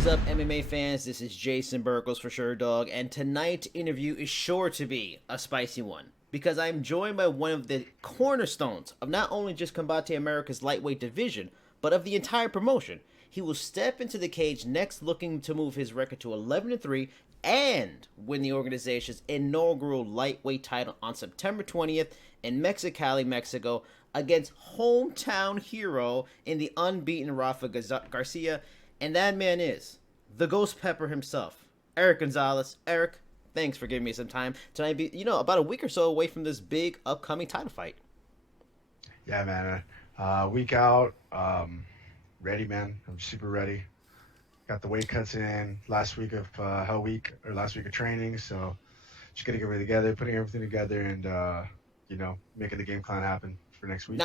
is up, MMA fans? This is Jason Burgos for Sherdog, and tonight's interview is sure to be a spicy one because I'm joined by one of the cornerstones of not only just Combate America's lightweight division, but of the entire promotion. He will step into the cage next looking to move his record to 11-3 and win the organization's inaugural lightweight title on September 20th in Mexicali, Mexico, against hometown hero in the unbeaten Rafa Garcia. And that man is the Ghost Pepper himself, Erick Gonzalez. Erick, thanks for giving me some time tonight. Be about a week or so away from this big upcoming title fight. Yeah, man. Week out. Ready, man. I'm super ready. Got the weight cuts in last week of last week of training. So just gonna get ready together, putting everything together, and making the game plan happen for next week.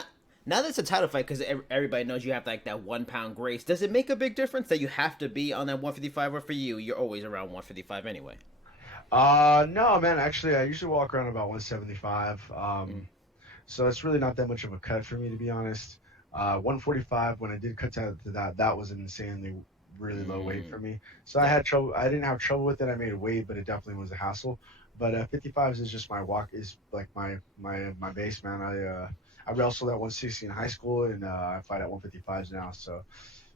Now that it's a title fight, because everybody knows you have like that 1 pound grace, does it make a big difference that you have to be on that 155, or for you're always around 155 anyway? No, man. Actually, I usually walk around about 175. So it's really not that much of a cut for me, to be honest. 145, when I did cut to that was an insanely really low weight for me. So I had trouble. I didn't have trouble with it. I made weight, but it definitely was a hassle. But 55s is just my is like my base, man. I wrestled at 160 in high school, and I fight at 155s now. So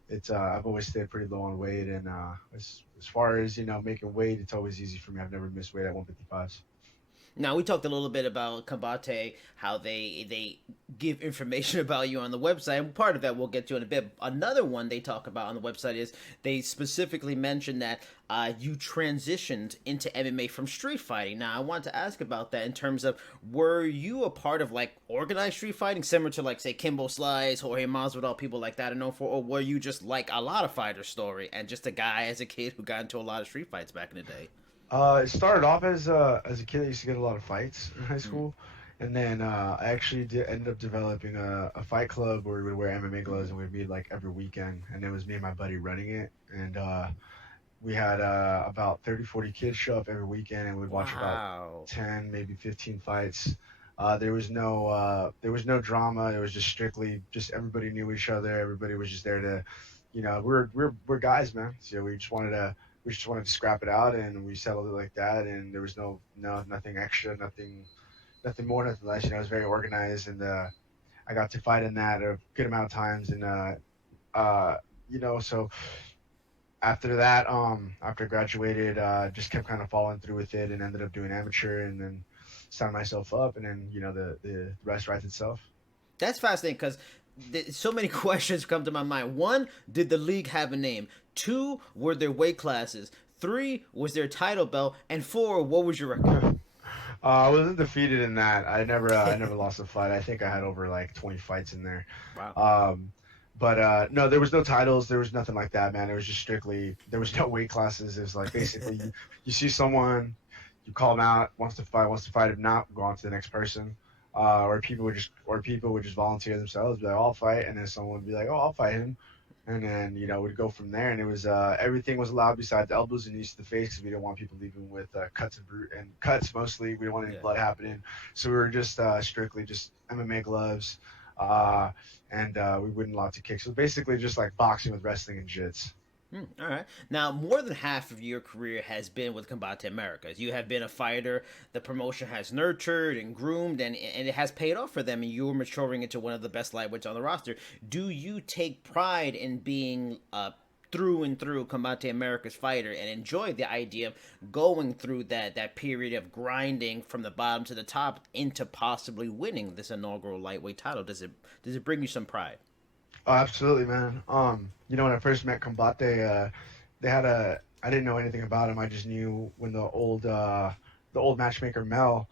it's I've always stayed pretty low on weight, and as far as making weight, it's always easy for me. I've never missed weight at 155s. Now, we talked a little bit about Combate, how they give information about you on the website, and part of that we'll get to in a bit. Another one they talk about on the website is they specifically mention that you transitioned into MMA from street fighting. Now, I want to ask about that in terms of, were you a part of like organized street fighting, similar to like, say, Kimbo Slice, Jorge Masvidal, people like that are known for, or were you just like a lot of fighter story and just a guy as a kid who got into a lot of street fights back in the day? It started off as a kid that used to get a lot of fights in high school, and then I actually ended up developing a fight club where we would wear MMA gloves and we'd meet like every weekend, and it was me and my buddy running it, and we had about 30, 40 kids show up every weekend, and we'd watch about 10, maybe 15 fights. There was no drama. It was just strictly everybody knew each other. Everybody was just there to, we're guys, man. So we just wanted to scrap it out, and we settled it like that. And there was nothing extra, nothing more, nothing less. It was very organized, and I got to fight in that a good amount of times. And so after that, after I graduated, just kept kind of following through with it, and ended up doing amateur, and then signed myself up, and then the rest writes itself. That's fascinating because so many questions come to my mind. One, did the league have a name? Two, were there weight classes? Three, was there a title belt? And four, what was your record? I wasn't defeated in that. I never lost a fight. I think I had over like 20 fights in there. Wow. But no, there was no titles. There was nothing like that, man. It was just strictly, there was no weight classes. It was like basically you see someone, you call them out, wants to fight. If not, go on to the next person. Or people would just volunteer themselves, be like, I'll fight, and then someone would be like, oh, I'll fight him, and then we'd go from there. And it was everything was allowed besides elbows and knees to the face, because we didn't want people leaving with cuts and cuts mostly. We didn't want any blood happening, so we were just strictly just MMA gloves, and we wouldn't allow to kick. So basically, just like boxing with wrestling and jits. All right. Now, more than half of your career has been with Combate Americas. You have been a fighter the promotion has nurtured and groomed, and it has paid off for them, and you're maturing into one of the best lightweights on the roster. Do you take pride in being through and through Combate America's fighter and enjoy the idea of going through that period of grinding from the bottom to the top into possibly winning this inaugural lightweight title? Does it bring you some pride? Oh, absolutely, man. When I first met Combate, they had I didn't know anything about him. I just knew when the old matchmaker Mel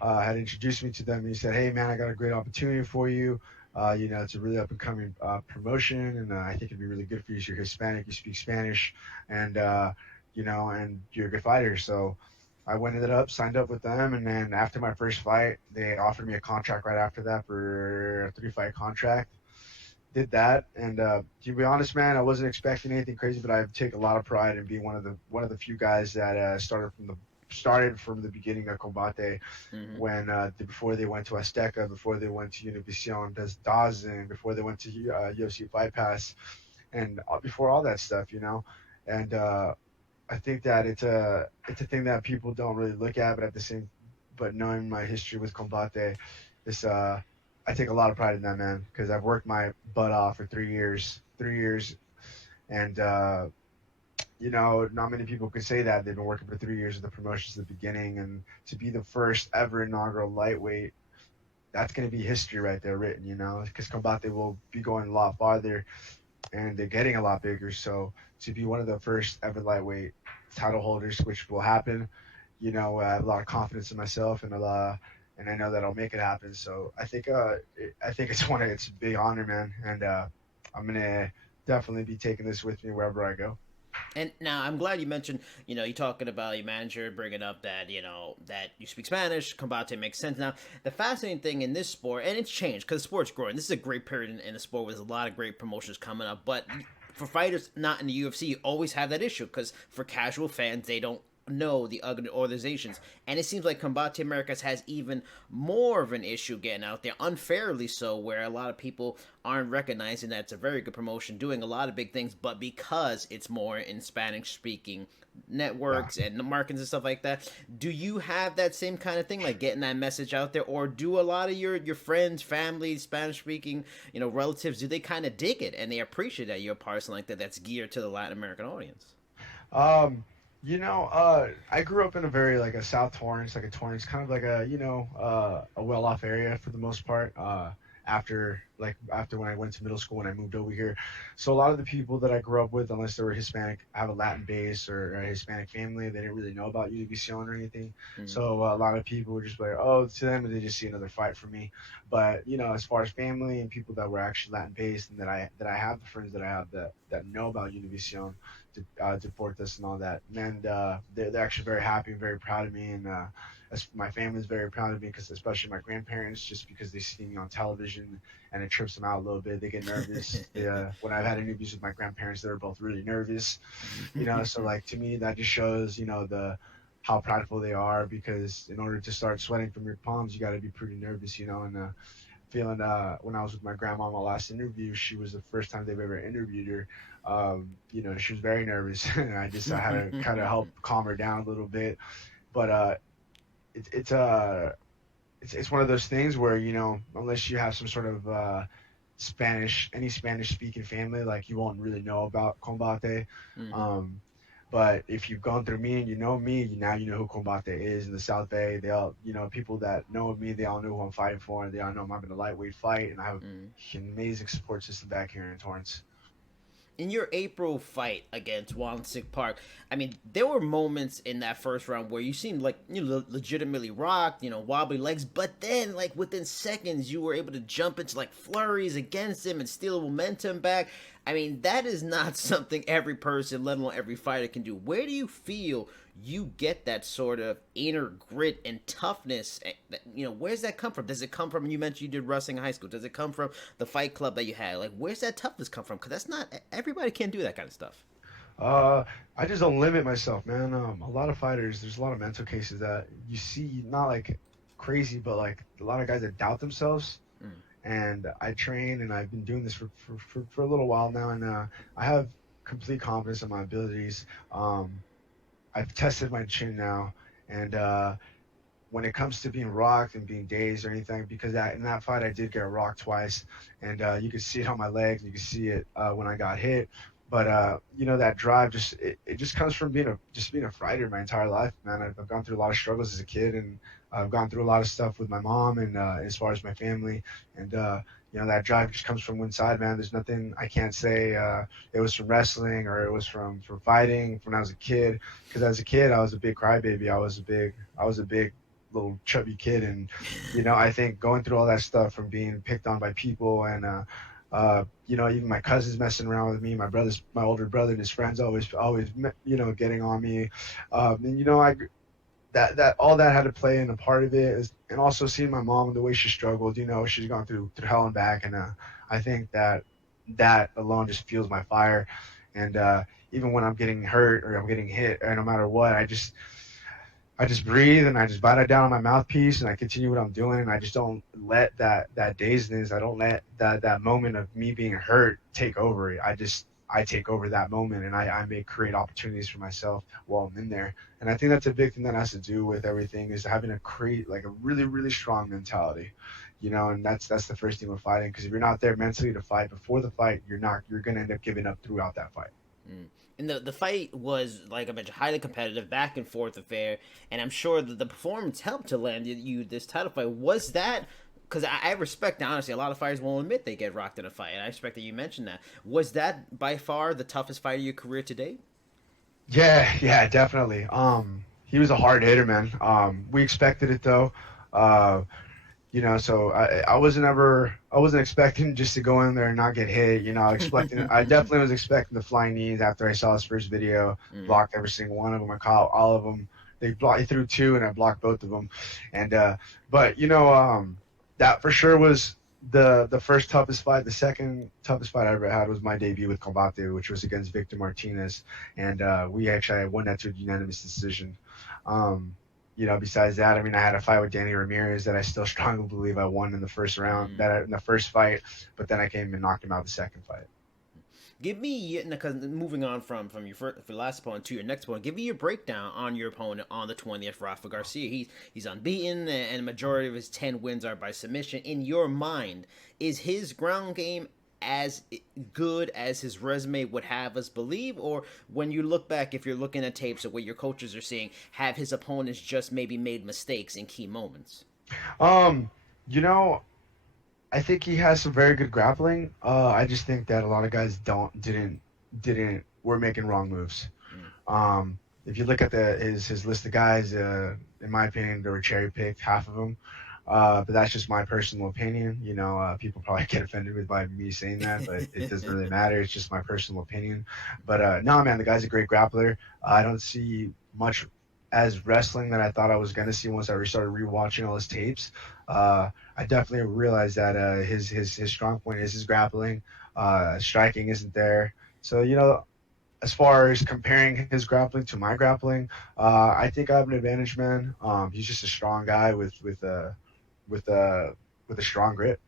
had introduced me to them. And he said, "Hey, man, I got a great opportunity for you. It's a really up and coming promotion, and I think it'd be really good for you. You're Hispanic, you speak Spanish, and and you're a good fighter." So I ended up signed up with them, and then after my first fight, they offered me a contract right after that for a 3-fight contract. Did that, and to be honest, man, I wasn't expecting anything crazy, but I take a lot of pride in being one of the few guys that started from the beginning of Combate, when before they went to Azteca, before they went to Univision, Dazen, before they went to UFC Fight Pass, and before all that stuff, And I think that it's a thing that people don't really look at, but at the same, but knowing my history with Combate, this I take a lot of pride in that, man, because I've worked my butt off for 3 years, 3 years, and not many people could say that they've been working for 3 years of the promotions at the beginning, and to be the first ever inaugural lightweight, that's going to be history right there written, because Combate will be going a lot farther and they're getting a lot bigger. So to be one of the first ever lightweight title holders, which will happen, I have a lot of confidence in myself and I know that I'll make it happen. So I think it's a big honor, man, and I'm gonna definitely be taking this with me wherever I go. And now I'm glad you mentioned, you talking about your manager bringing up that, that you speak Spanish, Combate makes sense. Now, the fascinating thing in this sport, and it's changed because the sport's growing. This is a great period in the sport with a lot of great promotions coming up. But for fighters not in the UFC, you always have that issue because for casual fans, they don't know the other organizations. And it seems like Combate Americas has even more of an issue getting out there, unfairly so, where a lot of people aren't recognizing that it's a very good promotion, doing a lot of big things, but because it's more in Spanish speaking networks Yeah. and markets and stuff like that. Do you have that same kind of thing, like getting that message out there, or do a lot of your friends, family, Spanish speaking, relatives, do they kind of dig it and they appreciate that you're a part of something like that that's geared to the Latin American audience? Um, I grew up in a very like a South Torrance, like a Torrance, kind of like a well-off area for the most part. After when I went to middle school and I moved over here, so a lot of the people that I grew up with, unless they were Hispanic, have a Latin base or a Hispanic family. They didn't really know about Univision or anything. Mm. So a lot of people were just like, oh, to them they just see another fight for me. But as far as family and people that were actually Latin based and that I have the friends that I have that know about Univision, Deportes and all that. And they're actually very happy and very proud of me. And my family's very proud of me because especially my grandparents, just because they see me on television and it trips them out a little bit. They get nervous. When I've had interviews with my grandparents, they were both really nervous. So like to me, that just shows the how prideful they are because in order to start sweating from your palms, you got to be pretty nervous, and feeling when I was with my grandma my last interview, she was the first time they've ever interviewed her. She was very nervous, and I had to kind of help calm her down a little bit. But it, it's one of those things where unless you have some sort of any Spanish speaking family, like you won't really know about Combate. Mm-hmm. Um, but if you've gone through me and you know me, now you know who Combate is in the South Bay. They all, people that know me, they all know who I'm fighting for, and they all know I'm having a lightweight fight, and I have Mm. an amazing support system back here in Torrance. In your April fight against Wallace Park, I mean, there were moments in that first round where you seemed like legitimately rocked, wobbly legs, but then like within seconds you were able to jump into like flurries against him and steal momentum back. I mean, that is not something every person, let alone every fighter, can do. Where do you feel you get that sort of inner grit and toughness? Where's that come from? Does it come from, you mentioned you did wrestling in high school, does it come from the fight club that you had? Like, where's that toughness come from? Because that's not, everybody can't do that kind of stuff. Uh, I just don't limit myself, man. A lot of fighters, there's a lot of mental cases that you see, not like crazy, but like a lot of guys that doubt themselves. Mm. And I train, and I've been doing this for a little while now, and I have complete confidence in my abilities. I've tested my chin now, and when it comes to being rocked and being dazed or anything, because in that fight I did get rocked twice, and you could see it on my legs, you could see it when I got hit. But that drive it just comes from being a fighter my entire life, man. I've gone through a lot of struggles as a kid, and I've gone through a lot of stuff with my mom and as far as my family, and that drive just comes from inside, man. There's nothing I can't say. It was from wrestling or it was from fighting when I was a kid. Because as a kid, I was a big crybaby. I was a big little chubby kid, and I think going through all that stuff from being picked on by people and even my cousins messing around with me, my older brother and his friends always getting on me, and I that all that had to play in a part of it and also seeing my mom and the way she struggled. She's gone through hell and back, and I think that alone just fuels my fire, and even when I'm getting hurt or I'm getting hit, or no matter what, I just breathe and I just bite it down on my mouthpiece and I continue what I'm doing, and I just don't let that dazedness, I don't let that moment of me being hurt take over. I just I take over that moment and I may create opportunities for myself while I'm in there. And I think that's a big thing that has to do with everything is having to create like a really, really strong mentality, and that's the first thing with fighting. Because if you're not there mentally to fight before the fight, you're going to end up giving up throughout that fight. Mm. And the fight was, like I mentioned, highly competitive, back and forth affair, and I'm sure that the performance helped to land you this title fight. Was that because I respect, honestly, a lot of fighters won't admit they get rocked in a fight, and I respect that you mentioned that. Was that by far the toughest fight of your career to date? Yeah, definitely. He was a hard hitter, man. We expected it though. Uh, so I wasn't expecting just to go in there and not get hit. I definitely was expecting the flying knees after I saw his first video. Mm. Blocked every single one of them. I caught all of them. He threw two and I blocked both of them. And but that for sure was the first toughest fight. The second toughest fight I ever had was my debut with Combate, which was against Victor Martinez, and we actually won that to a unanimous decision. Besides that, I mean, I had a fight with Danny Ramirez that I still strongly believe I won in the first round, in the first fight, but then I came and knocked him out the second fight. Give me, because moving on from your last opponent to your next opponent, give me your breakdown on your opponent on the 20th, Rafa Garcia. He's unbeaten, and the majority of his 10 wins are by submission. In your mind, is his ground game as good as his resume would have us believe, or when you look back, if you're looking at tapes of what your coaches are seeing, have his opponents just maybe made mistakes in key moments? Um, you know, I think he has some very good grappling. I just think that a lot of guys didn't were making wrong moves. If you look at his list of guys, in my opinion, they were cherry picked, half of them. But that's just my personal opinion. People probably get offended with by me saying that, but it doesn't really matter. It's just my personal opinion. But no, man, the guy's a great grappler. I don't see much as wrestling that I thought I was going to see once I started rewatching all his tapes. I definitely realized that his strong point is his grappling. Striking isn't there. So, as far as comparing his grappling to my grappling, I think I have an advantage, man. He's just a strong guy with a strong grip.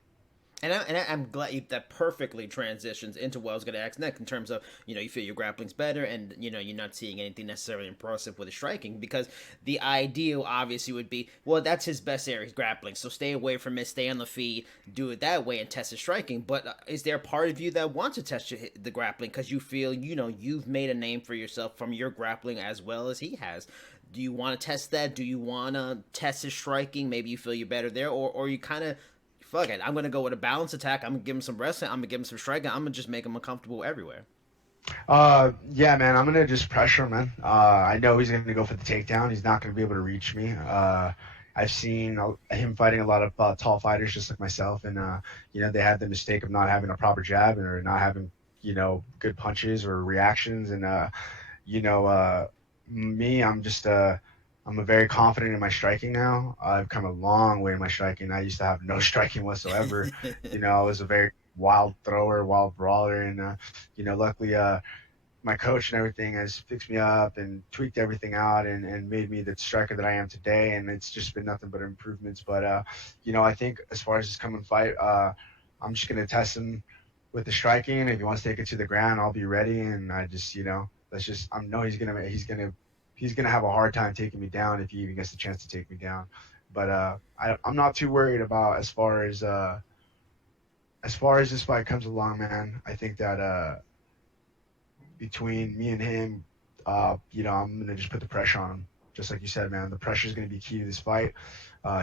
And I'm glad that perfectly transitions into what I was going to ask next in terms of, you feel your grappling's better and, you're not seeing anything necessarily impressive with his striking, because the ideal obviously would be, well, that's his best area, grappling. So stay away from it, stay on the feet, do it that way and test his striking. But is there a part of you that wants to test the grappling because you feel, you've made a name for yourself from your grappling as well as he has? Do you want to test that? Do you want to test his striking? Maybe you feel you're better there, or you kind of, fuck it, I'm going to go with a balanced attack. I'm going to give him some wrestling. I'm going to give him some striking. I'm going to just make him uncomfortable everywhere. Yeah, man, I'm gonna just pressure him, man. I know he's gonna go for the takedown. He's not gonna be able to reach me. I've seen him fighting a lot of tall fighters just like myself, and they had the mistake of not having a proper jab or not having good punches or reactions, and me, I'm a very confident in my striking now. I've come a long way in my striking. I used to have no striking whatsoever. I was a very wild thrower, wild brawler, and luckily my coach and everything has fixed me up and tweaked everything out and made me the striker that I am today. And it's just been nothing but improvements. But I think as far as this coming fight, I'm just gonna test him with the striking. If he wants to take it to the ground, I'll be ready. And I just I know he's gonna have a hard time taking me down if he even gets the chance to take me down. But I'm not too worried about as far as this fight comes along, man. I think that between me and him, I'm gonna just put the pressure on him. Just like you said, man, the pressure is gonna be key to this fight.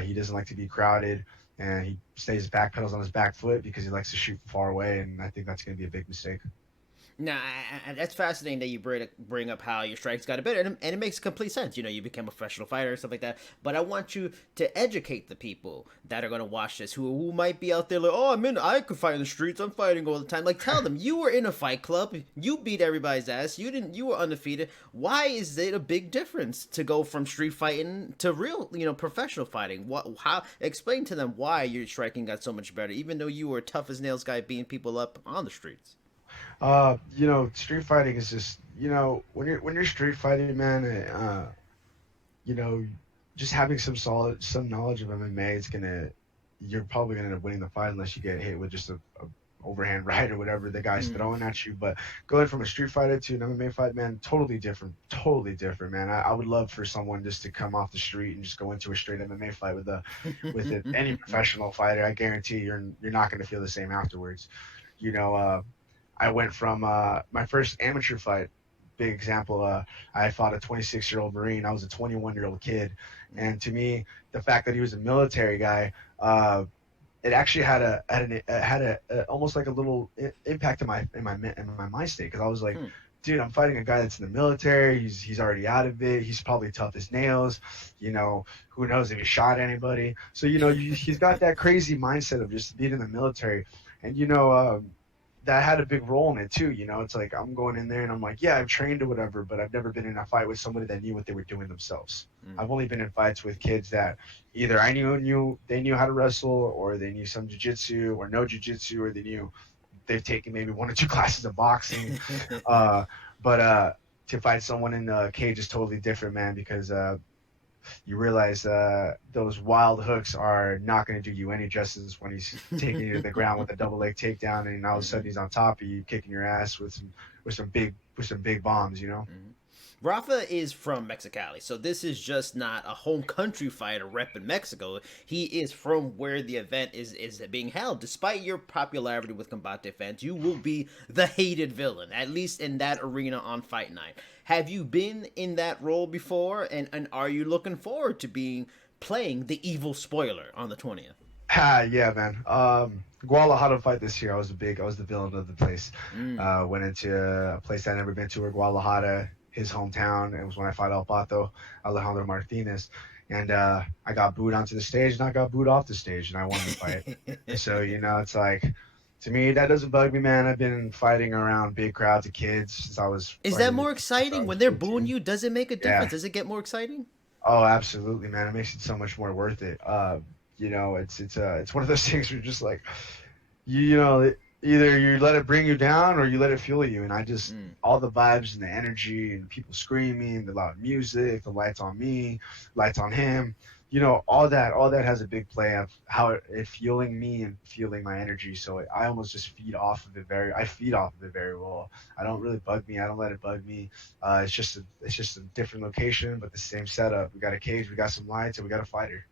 He doesn't like to be crowded, and he stays backpedals on his back foot because he likes to shoot from far away, and I think that's gonna be a big mistake. Now, that's fascinating that you bring up how your strikes got better, and it makes complete sense. You became a professional fighter and stuff like that. But I want you to educate the people that are going to watch this, who might be out there like, oh, I could fight in the streets. I'm fighting all the time. Like, tell them you were in a fight club. You beat everybody's ass. You were undefeated. Why is it a big difference to go from street fighting to real, professional fighting? Explain to them why your striking got so much better, even though you were a tough as nails guy beating people up on the streets. Street fighting is just, when you're street fighting, man, just having some knowledge of MMA, you're probably gonna end up winning the fight unless you get hit with just a overhand right or whatever the guy's throwing at you. But going from a street fighter to an MMA fight, man, totally different, man. I would love for someone just to come off the street and just go into a straight MMA fight with any professional fighter. I guarantee you're not going to feel the same afterwards. You know, I went from my first amateur fight. Big example. I fought a 26-year-old Marine. I was a 21-year-old kid, and to me, the fact that he was a military guy, it actually had a almost like a little impact in my mind state, because I was like, dude, I'm fighting a guy that's in the military. He's already out of it. He's probably tough as nails. You know, who knows if he shot anybody. So he's got that crazy mindset of just being in the military, and that had a big role in it too. It's like I'm going in there and I'm like, yeah, I've trained or whatever, but I've never been in a fight with somebody that knew what they were doing themselves. I've only been in fights with kids that either I knew they knew how to wrestle, or they knew some jiu-jitsu or no jiu-jitsu, or they've taken maybe 1 or 2 classes of boxing. But to fight someone in the cage is totally different, man, because you realize those wild hooks are not going to do you any justice when he's taking you to the ground with a double leg takedown, and all of a sudden he's on top of you, kicking your ass with some big bombs. Rafa is from Mexicali, so this is just not a home country fighter rep in Mexico. He is from where the event is being held. Despite your popularity with Combate fans, you will be the hated villain, at least in that arena on fight night. Have you been in that role before, and are you looking forward to playing the evil spoiler on the 20th? Yeah, man. Guadalajara fight this year, I was the villain of the place. Went into a place I'd never been to, Guadalajara, his hometown. It was when I fought Alejandro Martinez, and I got booed onto the stage, and I got booed off the stage, and I won the fight. So it's like, to me, that doesn't bug me, man. I've been fighting around big crowds of kids since I was. Is that more exciting when they're booing you? Does it make a difference? Does it get more exciting? Oh, absolutely, man. It makes it so much more worth it. It's one of those things where you're just like, either you let it bring you down or you let it fuel you. And I just, all the vibes and the energy and people screaming, the loud music, the lights on me, lights on him, all that has a big play of how it fueling me and fueling my energy. So I almost just feed off of it very well. I don't really bug me. I don't let it bug me. It's just a different location, but the same setup. We got a cage, we got some lights, and we got a fighter.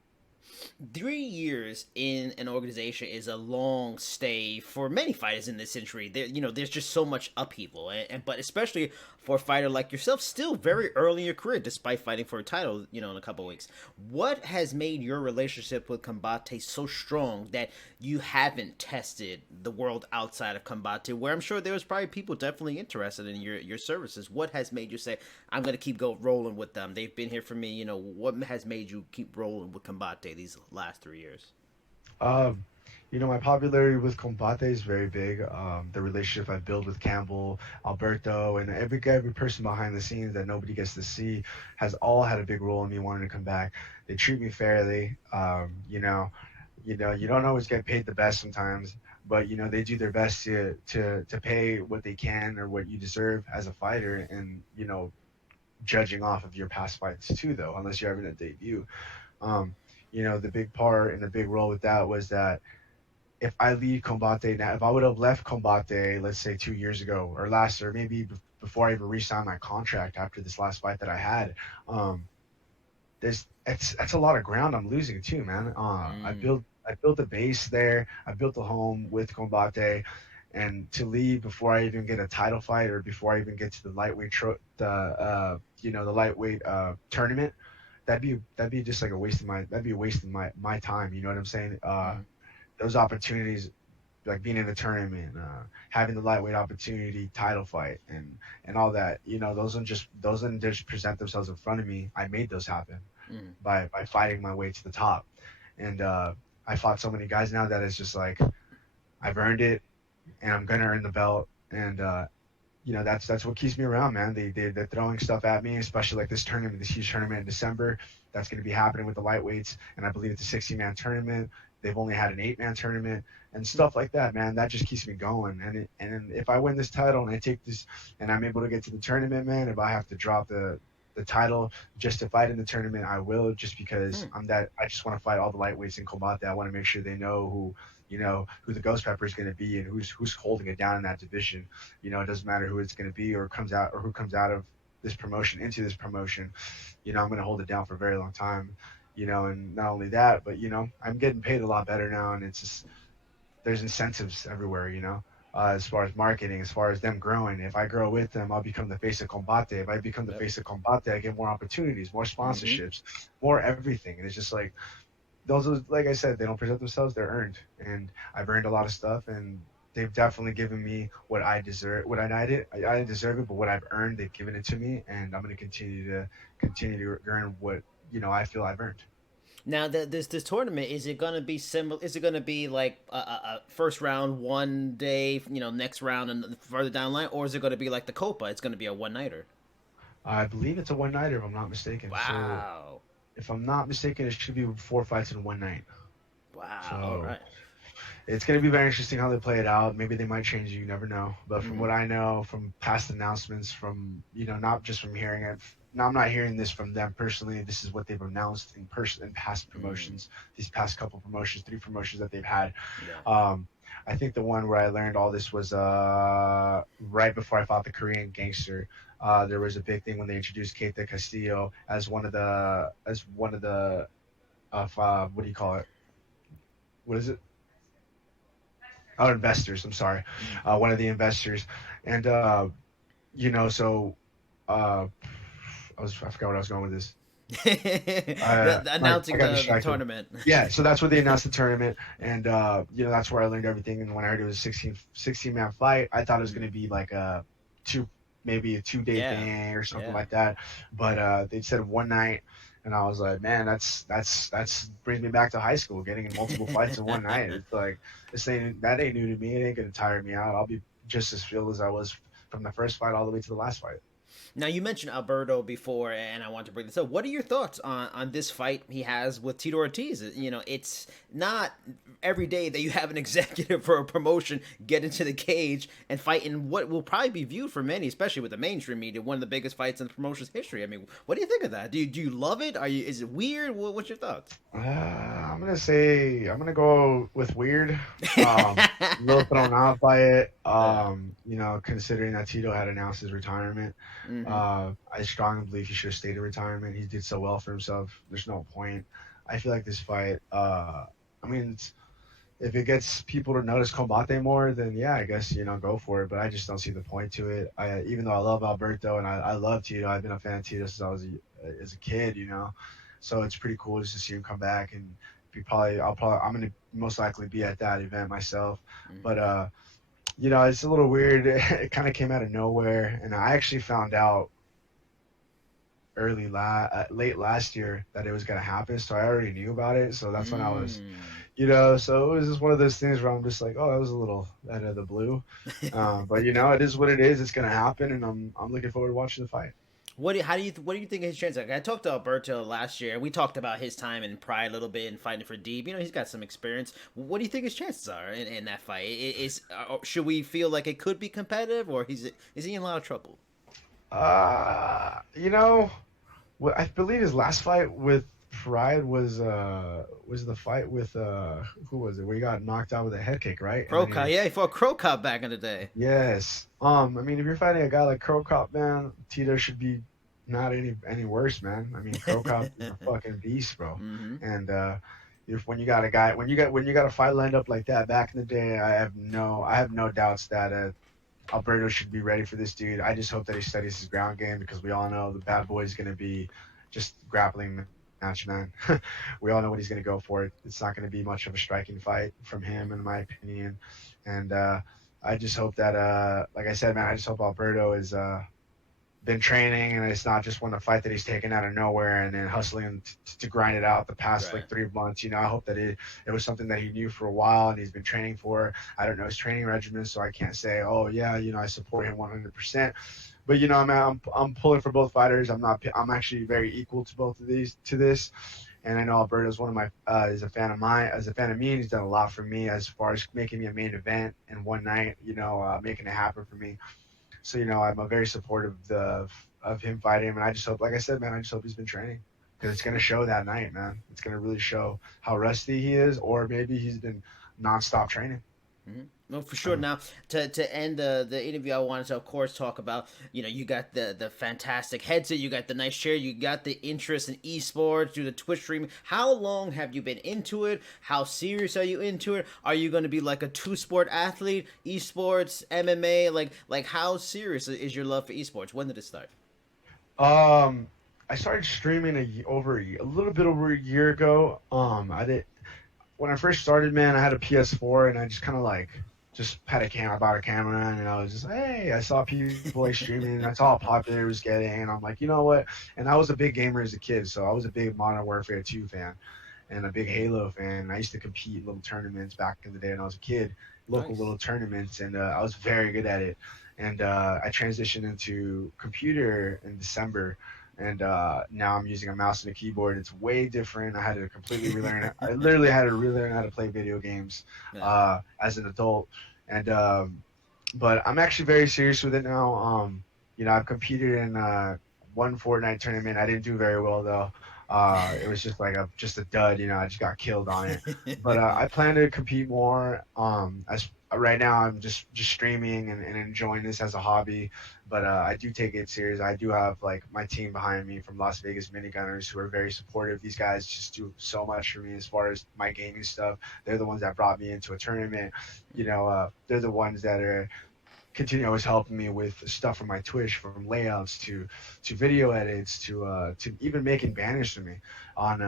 3 years in an organization is a long stay for many fighters in this century. There's just so much upheaval, but especially for a fighter like yourself, still very early in your career, despite fighting for a title, in a couple of weeks. What has made your relationship with Combate so strong that you haven't tested the world outside of Combate, where I'm sure there was probably people definitely interested in your services? What has made you say, I'm going to keep rolling with them? They've been here for me. What has made you keep rolling with Combate these last 3 years? My popularity with Combate is very big. The relationship I built with Campbell, Alberto, and every person behind the scenes that nobody gets to see has all had a big role in me wanting to come back. They treat me fairly. You don't always get paid the best sometimes, but they do their best to pay what they can or what you deserve as a fighter, and judging off of your past fights too, though, unless you're having a debut. The big part and the big role with that was that if I leave Combate now, if I would have left Combate, let's say 2 years ago or maybe before I even re-signed my contract after this last fight that I had, that's a lot of ground I'm losing too, man. I built a base there. I built a home with Combate, and to leave before I even get a title fight or before I even get to the lightweight tournament, that'd be just like a waste of my time. You know what I'm saying? Those opportunities, like being in the tournament, having the lightweight opportunity, title fight, and all that, those didn't just present themselves in front of me. I made those happen by fighting my way to the top. And I fought so many guys now that it's just like, I've earned it, and I'm gonna earn the belt. And that's what keeps me around, man. They're throwing stuff at me, especially like this huge tournament in December that's going to be happening with the lightweights, and I believe it's a 60-man tournament. They've only had an 8-man tournament and stuff like that, man. That just keeps me going. And if I win this title and I take this and I'm able to get to the tournament, man, if I have to drop the the title just to fight in the tournament, I will, just because Hmm. I just want to fight all the lightweights in Combate. I want to make sure they know who the Ghost Pepper is going to be and who's holding it down in that division. It doesn't matter who it's going to be or who comes out of this promotion into this promotion. I'm going to hold it down for a very long time. And not only that, but I'm getting paid a lot better now, and it's just there's incentives everywhere. As far as marketing, as far as them growing. If I grow with them, I'll become the face of Combate. If I become the Yep. face of Combate, I get more opportunities, more Hmm. sponsorships, more everything. And it's just like those are, like I said, they don't present themselves, they're earned. And I've earned a lot of stuff, and they've definitely given me what I deserve. What I did, I deserve it, but what I've earned, they've given it to me, and I'm going to continue to earn what I feel I've earned. Now, this tournament, is it gonna be similar? Is it gonna be like a first round one day, next round and further down the line, or is it gonna be like the Copa? It's gonna be a one nighter. I believe it's a one nighter, if I'm not mistaken. So Wow. if I'm not mistaken, it should be 4 fights in one night. Wow. All So right. it's going to be very interesting how they play it out. Maybe they might change it. You never know. But from Hmm. what I know, from past announcements, from not just from hearing it. Now I'm not hearing this from them personally. This is what they've announced in past Mm. promotions. These past couple promotions, 3 promotions that they've had. Yeah. Um, I think the one where I learned all this was right before I fought the Korean gangster. There was a big thing when they introduced Keita Castillo as one of the what do you call it? What is it? Oh, investors. I'm sorry, Mm. one of the investors, and so uh, I forgot what I was going with this. I Announcing got the distracted. tournament. Yeah, so that's where they announced the tournament, and that's where I learned everything. And when I heard it was a 16 man fight, I thought it was going Mm. to be like two, maybe a 2 day Yeah. thing or something Yeah. like that. But they said one night, and I was like, man, that's brings me back to high school, getting in multiple fights in one night. It's like that ain't new to me. It ain't gonna tire me out. I'll be just as filled as I was from the first fight all the way to the last fight. Now you mentioned Alberto before, and I want to bring this up. What are your thoughts on this fight he has with Tito Ortiz? It's not every day that you have an executive for a promotion get into the cage and fight in what will probably be viewed for many, especially with the mainstream media, one of the biggest fights in the promotion's history. I mean, what do you think of that? Do you love it? Is it weird? What's your thoughts? I'm gonna go with weird. A little thrown out by it. Yeah. Considering that Tito had announced his retirement, Mm-hmm. I strongly believe he should have stayed in retirement. He did so well for himself. There's no point. I feel like this fight. I mean, if it gets people to notice Combate more, then yeah, I guess go for it. But I just don't see the point to it. Even though I love Alberto and I love Tito, I've been a fan of Tito since I was as a kid. So it's pretty cool just to see him come back and I'm gonna most likely be at that event myself. Mm-hmm. But it's a little weird. It kind of came out of nowhere, and I actually found out late last year that it was gonna happen. So I already knew about it. So that's when I was, Mm. so it was just one of those things where I'm just like, oh, that was a little out of the blue. But it is what it is. It's gonna happen, and I'm looking forward to watching the fight. What do you think of his chance? Like, I talked to Alberto last year. We talked about his time in Pride a little bit and fighting for Deep. He's got some experience. What do you think his chances are in that fight? Should we feel like it could be competitive, or is he in a lot of trouble? Uh, you know, I believe his last fight with Pride was the fight with who was it? Where he got knocked out with a head kick, right? And Crow then Cop, yeah, he fought Crow Cop back in the day. yes. I mean, if you're fighting a guy like Crow Cop, man, Tito should be not any worse, man. I mean, Crow Cop is a fucking beast, bro. Mm-hmm. And if when you got a guy when you got a fight lined up like that back in the day, I have no doubts that Alberto should be ready for this dude. I just hope that he studies his ground game because we all know the bad boy is going to be just grappling match, man. We all know what he's going to go for. It's not going to be much of a striking fight from him, in my opinion. And I just hope that, like I said, man, I just hope Alberto is been training and it's not just one fight that he's taken out of nowhere and then hustling to grind it out the past Right. like 3 months. I hope that it was something that he knew for a while and he's been training for. I don't know his training regimen, so I can't say, oh yeah, I support him 100%. But I'm pulling for both fighters. I'm actually very equal to both of these to this. And I know Alberto's one of my is a fan of mine. As a fan of me, he's done a lot for me as far as making me a main event in one night. Making it happen for me. So I'm a very supportive of him fighting him, and I just hope, like I said, man, I just hope he's been training because it's gonna show that night, man. It's gonna really show how rusty he is, or maybe he's been nonstop training. Mm-hmm. No, for sure. Now, to end the interview, I wanted to, of course, talk about, you got the fantastic headset, you got the nice chair, you got the interest in esports, do the Twitch stream. How long have you been into it? How serious are you into it? Are you going to be like a two-sport athlete, esports, MMA? Like how serious is your love for esports? When did it start? Um, I started streaming a little bit over a year ago. I did when I first started, man. I had a PS4 and I just kind of like just had a camera. I bought a camera and I was just like, hey, I saw people like streaming and I saw how popular it was getting, and I'm like, you know what? And I was a big gamer as a kid, so I was a big Modern Warfare 2 fan and a big Halo fan. I used to compete in little tournaments back in the day when I was a kid, local Nice. little tournaments, and I was very good at it. And I transitioned into computer in December, and now I'm using a mouse and a keyboard. It's way different. I had to completely relearn it. I literally had to relearn how to play video games Yeah. as an adult, and but I'm actually very serious with it now. I've competed in one Fortnite tournament. I didn't do very well though. It was just like a dud. I just got killed on it. But I plan to compete more. As right now, I'm just streaming and enjoying this as a hobby. But I do take it serious. I do have like my team behind me from Las Vegas Minigunners who are very supportive. These guys just do so much for me as far as my gaming stuff. They're the ones that brought me into a tournament. They're the ones that are continue always helping me with stuff from my Twitch, from layouts to video edits to even making banners for me on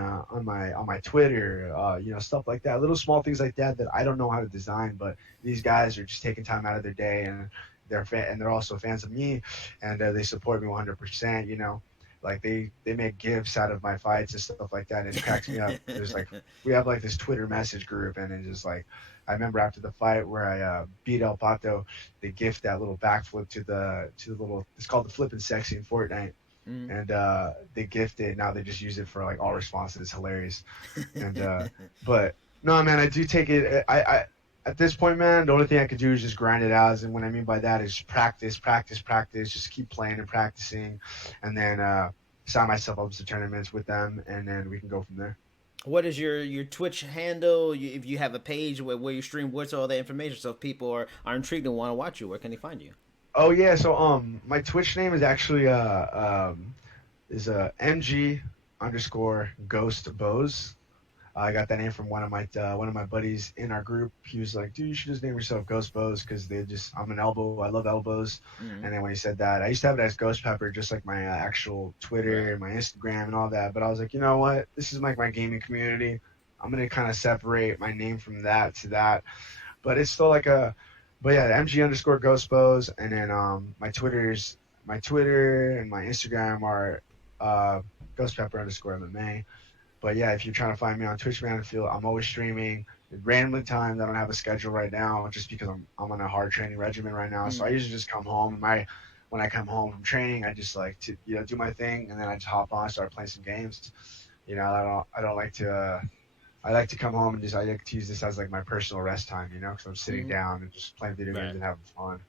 my Twitter, stuff like that. Little small things like that that I don't know how to design, but these guys are just taking time out of their day, and they're also fans of me, and they support me 100%. Like they make gifs out of my fights and stuff like that, and it cracks me up. There's like we have like this Twitter message group, and it's just like I remember after the fight where I beat El Pato, they gift that little backflip to the little. It's called the flippin' sexy in Fortnite, Mm. and they gift it. Now they just use it for like all responses. It's hilarious, and but no, man, I do take it. I at this point, man, the only thing I could do is just grind it out, and what I mean by that is practice, practice, practice. Just keep playing and practicing, and then sign myself up to tournaments with them, and then we can go from there. What is your Twitch handle? If you have a page where you stream, what's all the information? So if people are intrigued and want to watch you, where can they find you? Oh yeah, so my Twitch name is actually MG underscore Ghost Bose. I got that name from one of my buddies in our group. He was like, "Dude, you should just name yourself Ghost Bows because I'm an elbow. I love elbows." Mm-hmm. And then when he said that, I used to have it as Ghost Pepper, just like my actual Right. Twitter, my Instagram, and all that. But I was like, you know what? This is like my gaming community. I'm gonna kind of separate my name from that to that. But it's still like a, but yeah, MG underscore Ghost Bows, and then my Twitter and my Instagram are Ghost Pepper underscore MMA. But yeah, if you're trying to find me on Twitch, man, I'm always streaming at random times. I don't have a schedule right now just because I'm on a hard training regimen right now. So I Mm. usually just come home. When I come home from training, I just like to do my thing, and then I just hop on, start playing some games. I don't like to. I like to come home and I like to use this as like my personal rest time, because I'm sitting Mm-hmm. down and just playing video games Right. and having fun.